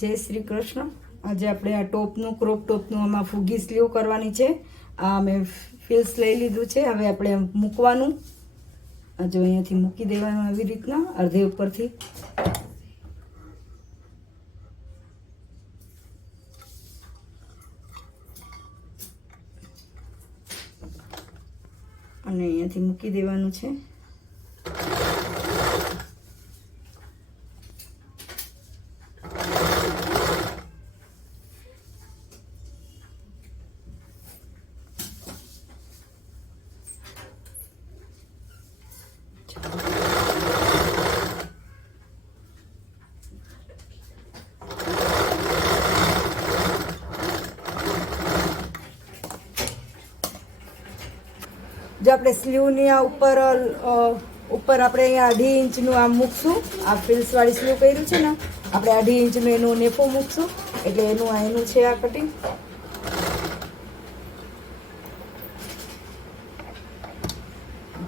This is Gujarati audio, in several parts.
જય શ્રી કૃષ્ણ. આજે આપણે આ ટોપનું ક્રોપ ટોપનું આમાં ફૂગી સ્લીવ કરવાની છે. આ મેં ફિલ્સ લઈ લીધું છે. હવે આપણે મૂકવાનું, જો અહીંયાથી મૂકી દેવાનું આવી રીતના અડધે ઉપરથી. અને અહીંયાથી મૂકી દેવાનું છે. જો આપણે સ્લીવની આ ઉપર આપણે અહીંયા 2.5 ઇંચનું આમ મૂકશું. આ ફિલ્સવાળી સ્લીવ કર્યું છે ને, આપણે 2.5 ઇંચનું એનું નેફો મૂકશું, એટલે એનું છે આ કટિંગ.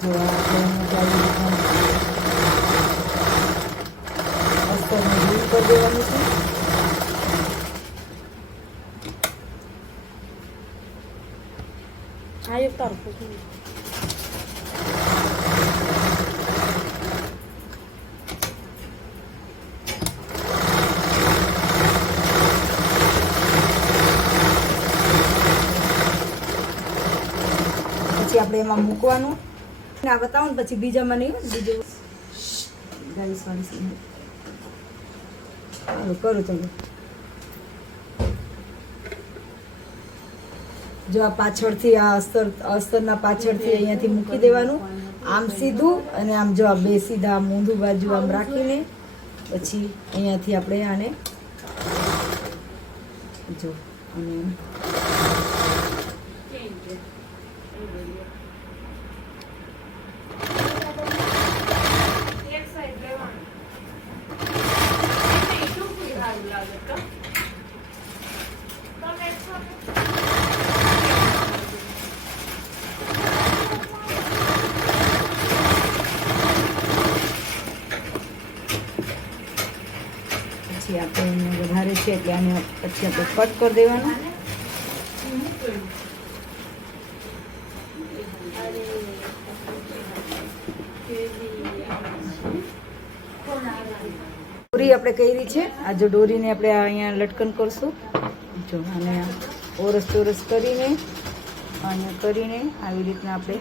જો અસ્તરને દૂર કરી દેવાનું છે. આ એક તારું આપણે એમાં મૂકવાનું. આ બતાવો ને પછી બીજામાં નહીં, બીજું ગાઈસવાળી કરું તમે. જો આ પાછળથી આ અસ્તરના પાછળથી અહીંયાથી મૂકી દેવાનું, આમ સીધું, અને આમ જો આ બે સીધા આમ ઊંધું બાજુ આમ રાખીને પછી અહીંયાથી આપણે આને જો અને આપણે વધારે છે એટલે આને પછી આપણે કટ કરી દેવાનું. દોરી આપણે કરી છે. આ જો દોરીને આપણે અહીંયા લટકન કરશું. જો અને ઓરસ ચોરસ કરીને આવી રીતના આપણે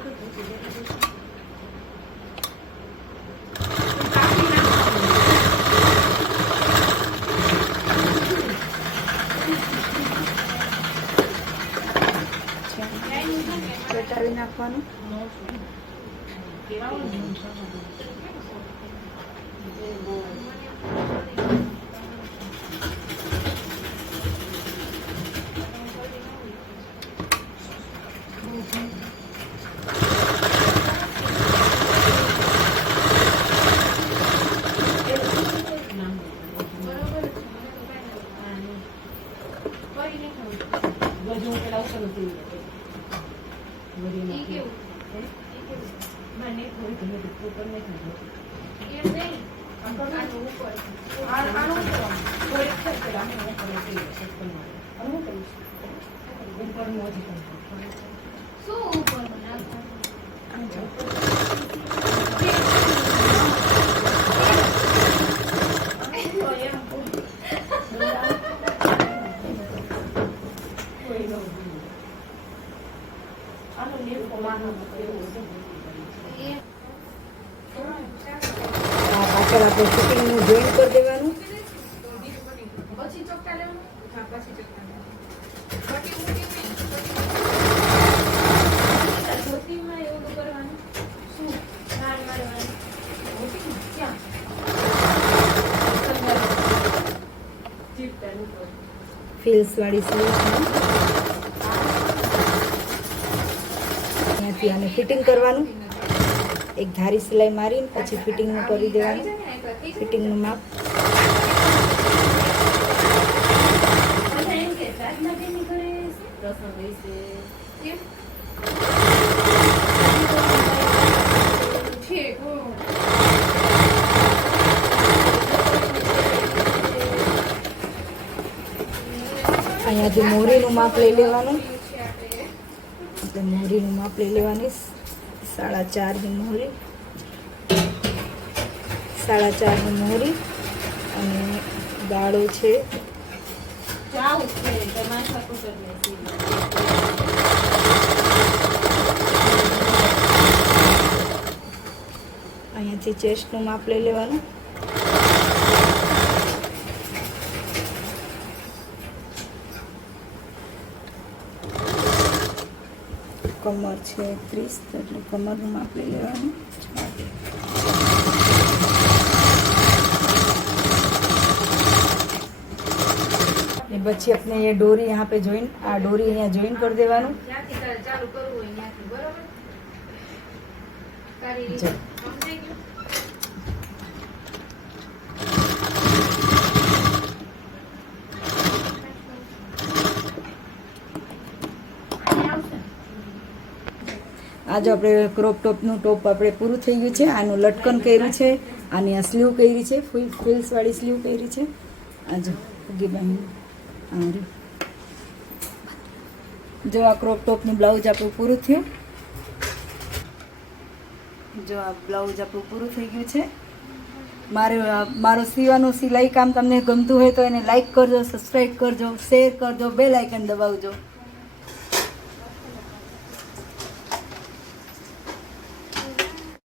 ચટાવી નાખવાનું. પાછળ આપણે ફિટિંગનું જોઈન કરી દેવાનું. ફિલ્સવાળી સ્લીવ અહીંયાથી આને ફિટિંગ કરવાનું. એક ધારી સિલાઈ મારીને પછી ફિટિંગનું કરી દેવાનું. ફિટિંગનું માપ અહીંયાથી મોહરીનું માપ લઈ લેવાનું. એટલે મોહરીનું માપ લઈ લેવાની 4.5ની મોહરી, 4.5ની મોહરી. અને દાળો છે અહીંયાથી ચેસ્ટનું માપ લઈ લેવાનું. કમર છે 30, એટલે કમરનું માપ લઈ લેવાનું. પછી આપણે ये डोरी यहाँ पे ज्वाइन आ डोरी यहाँ ज्वाइन कर देवाનું. આ જો આપણે ક્રોપ ટોપનું ટોપ આપણે પૂરું થઈ ગયું છે. આનું લટકન કર્યું છે, આની આ સ્લીવ કરી છે, ફૂલ ફ્રિલ્સવાળી સ્લીવ કરી છે. આ જો ફૂગી બાંધી. જો આ ક્રોપ ટોપનું બ્લાઉઝ આપણું પૂરું થયું. જો આ બ્લાઉઝ આપણું પૂરું થઈ ગયું છે. મારો સીવાનું સિલાઈ કામ તમને ગમતું હોય તો એને લાઈક કરજો, સબસ્ક્રાઈબ કરજો, શેર કરજો, બેલ આઇકન દબાવજો.